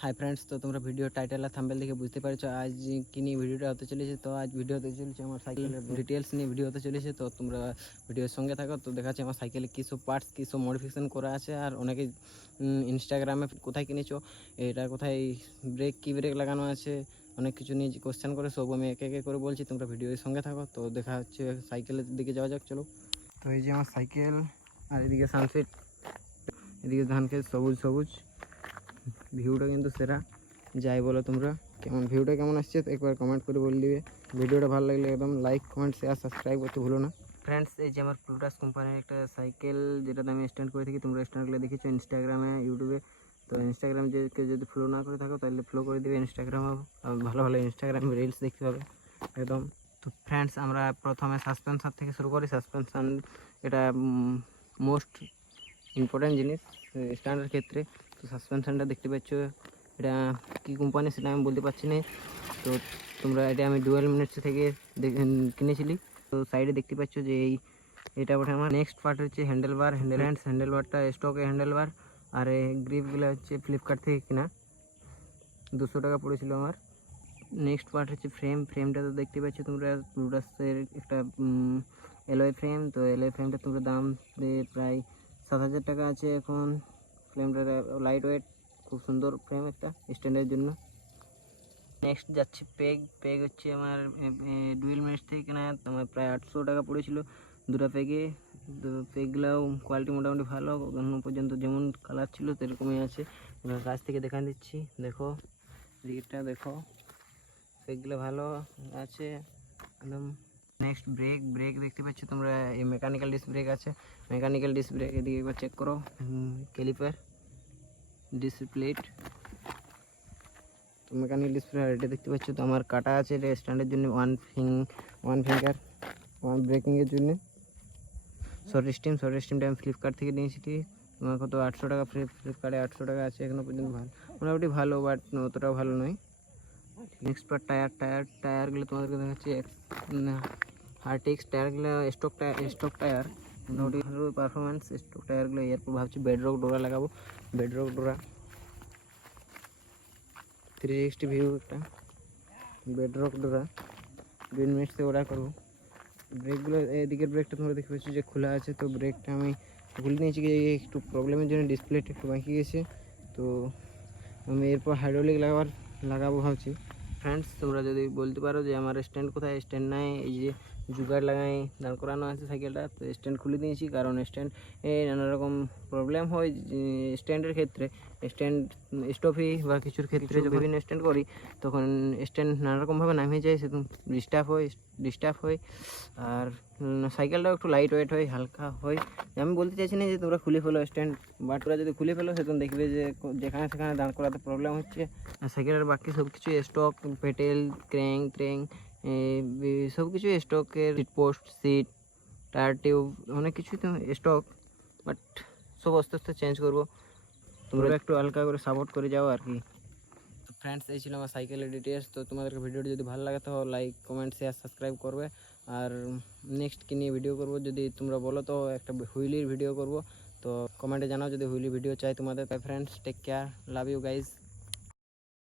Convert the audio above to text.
Hi friends, तो तुम्हारा video title और थंबनेल देखे बुझते पारছো आज कि নিয়ে ভিডিওটা হতে চলেছে। তো আজ ভিডিও হতে চলেছে আমার সাইকেলের ডিটেলস নিয়ে ভিডিও হতে চলেছে। তো তোমরা ভিডিওর সঙ্গে থাকো। তো দেখাচ্ছি আমার সাইকেলে কী সব পার্টস কী সব মডিফিকেশন করা আছে। আর অনেকে ইনস্টাগ্রামে কোথায় কিনেছো, এটা কোথায় ব্রেক কী ব্রেক লাগানো আছে, অনেক কিছু নিয়ে কোশ্চেন করে, সব আমি একে একে করে বলছি। তোমরা ভিডিওর সঙ্গে থাকো। তো দেখা হচ্ছে সাইকেলের দিকে যাওয়া যাক, চলো। তো এই যে আমার সাইকেল, আর এদিকে সানসেট, এদিকে ধান ক্ষেত সবুজ সবুজ, ভিউটা কিন্তু সেরা। যাই বলো তোমরা, কেমন ভিউটা কেমন আসছে একবার কমেন্ট করে বলে দিবে। ভিডিওটা ভালো লাগলে একদম লাইক কমেন্ট শেয়ার সাবস্ক্রাইব করতে ভুলো না। ফ্রেন্ডস, এই যে আমার প্লুটাস কোম্পানির একটা সাইকেল, যেটাতে আমি স্ট্যান্ড করে থাকি। তোমরা স্ট্যান্ডগুলো দেখেছো ইনস্টাগ্রামে, ইউটিউবে। তো ইনস্টাগ্রাম যদি ফলো না করে থাকো তাহলে ফলো করে দেবে ইনস্টাগ্রামে, ভালো ভালো ইনস্টাগ্রাম রিলস দেখতে পাবে একদম। তো ফ্রেন্ডস, আমরা প্রথমে সাসপেনশন থেকে শুরু করি। সাসপেনশন এটা মোস্ট ইম্পর্ট্যান্ট জিনিস স্ট্যান্ডের ক্ষেত্রে। তো সাসপেনশনটা দেখতে পাচ্ছ, এটা কী কোম্পানি সেটা আমি বলতে পারছি না। তো তোমরা এটা আমি ডুয়েল মিনিটস থেকে কিনেছিলি। তো সাইডে দেখতে পাচ্ছ যে এটা ওঠে আমার। নেক্সট পার্ট হচ্ছে হ্যান্ডেলবার। হ্যান্ডেলবারটা স্টকে হ্যান্ডেলবার। আর এই গ্রিপগুলো হচ্ছে ফ্লিপকার্ট থেকে কিনা, 200 টাকা পড়েছিল আমার। নেক্সট পার্ট হচ্ছে ফ্রেমটা তো দেখতে পাচ্ছ তোমরা, প্লুটাসের একটা এলওয়ে ফ্রেম। তো এলওয়ে ফ্রেমটা তোমরা দাম প্রায় 7,000 টাকা আছে এখন। ফ্রেমটা লাইট ওয়েট, খুব সুন্দর ফ্রেম একটা স্ট্যান্ডের জন্য। নেক্সট যাচ্ছে পেগ হচ্ছে আমার ডুয়েল মিনিটস থেকে কেনা, আমার প্রায় 800 টাকা পড়েছিল দুটো পেগে। তো পেগগুলাও কোয়ালিটি মোটামুটি ভালো, এখনো পর্যন্ত যেমন কালার ছিল সেরকমই আছে। কাছ থেকে দেখা দিচ্ছি, দেখো দিকটা দেখো, পেগগুলো ভালো আছে একদম। নেক্সট ব্রেক দেখতে পাচ্ছ তোমরা, এই মেকানিক্যাল ডিস্ক ব্রেক আছে। মেকানিক্যাল ডিস্ক ব্রেক এদিকে একবার চেক করো, ক্যালিপার, ডিস্ক প্লেট। তো মেকানিক্যাল ডিসপ্লে এটা দেখতে পাচ্ছ। তো আমার কাটা আছে এটা স্ট্যান্ডের জন্য, ওয়ান ফিঙ্গার ব্রেকিংয়ের জন্য। শর্ট স্টিমটা আমি ফ্লিপকার্ট থেকে নিয়েছি। তোমার কত 800 টাকা, ফ্লিপকার্টে 800 টাকা আছে এখনও পর্যন্ত। ভালো, মোটামুটি ভালো, বাট অতটাও ভালো নয়। নেক্সট পার্ট টায়ারগুলো তোমাদেরকে দেখাচ্ছি। হার্টেক্স টায়ারগুলো স্টক টায়ার, মোটামুটি ভালো পারফরমেন্স স্টক টায়ারগুলো। এরপর ভাবছি বেডরক ডোরা লাগাবো। বেডরক ডোরা 360 ভিউ একটা বেডরক ডোরা, 2 মিনিটসে অর্ডার করবো। ব্রেকগুলো, এদিকের ব্রেকটা তোমরা দেখতে পাচ্ছ যে খোলা আছে। তো ব্রেকটা আমি খুলে নিয়েছি, একটু প্রবলেমের জন্য ডিসপ্লেটা একটু বাঁকিয়ে গেছে। তো আমি এরপর হাইড্রোলিক লাগাবো ভাবছি। ফ্রেন্ডস, তোমরা যদি বলতে পারো যে আমার স্ট্যান্ড কোথায়, স্ট্যান্ড নাই, এই যে জুগাড় লাগাই দাঁড় করানো আছে সাইকেলটা। তো স্ট্যান্ড খুলে দিয়েছি, কারণ স্ট্যান্ড নানা রকম প্রবলেম হয় স্ট্যান্ডের ক্ষেত্রে। স্ট্যান্ড স্টপি বা কিছুর ক্ষেত্রে যখন স্ট্যান্ড করি তখন স্ট্যান্ড নানারকমভাবে নামিয়ে যায়, সেরকম ডিস্টার্ব হয়। আর সাইকেলটাও একটু লাইট ওয়েট হয়, হালকা হয়। আমি বলতে চাইছি না যে তোমরা খুলে ফেলো স্ট্যান্ড, বাট ওরা যদি খুলে ফেলো সেতন দেখবে যে যেখানে সেখানে দাঁড় করাতে প্রবলেম হচ্ছে। আর সাইকেলের বাকি সব কিছু স্টক, পেটেল, ক্র্যাঙ্ক সব কিছু স্টকের, পোস্ট, সিট, টায়ার টিউব, অনেক কিছুই তো স্টক, বাট সব আস্তে আস্তে চেঞ্জ করবো। তোমরা একটু হালকা করে সাপোর্ট করে যাও আর কি। ফ্রেন্ডস, এই ছিল আমার সাইকেলের ডিটেলস। তো তোমাদেরকে ভিডিওটি যদি ভালো লাগে তো লাইক কমেন্ট শেয়ার সাবস্ক্রাইব করবে। আর নেক্সট কী নিয়ে ভিডিও করব যদি তোমরা বলো, তো একটা হুইলির ভিডিও করব। তো কমেন্টে জানাও যদি হুইলি ভিডিও চাই তোমাদের। তাই friends, take care, love you guys.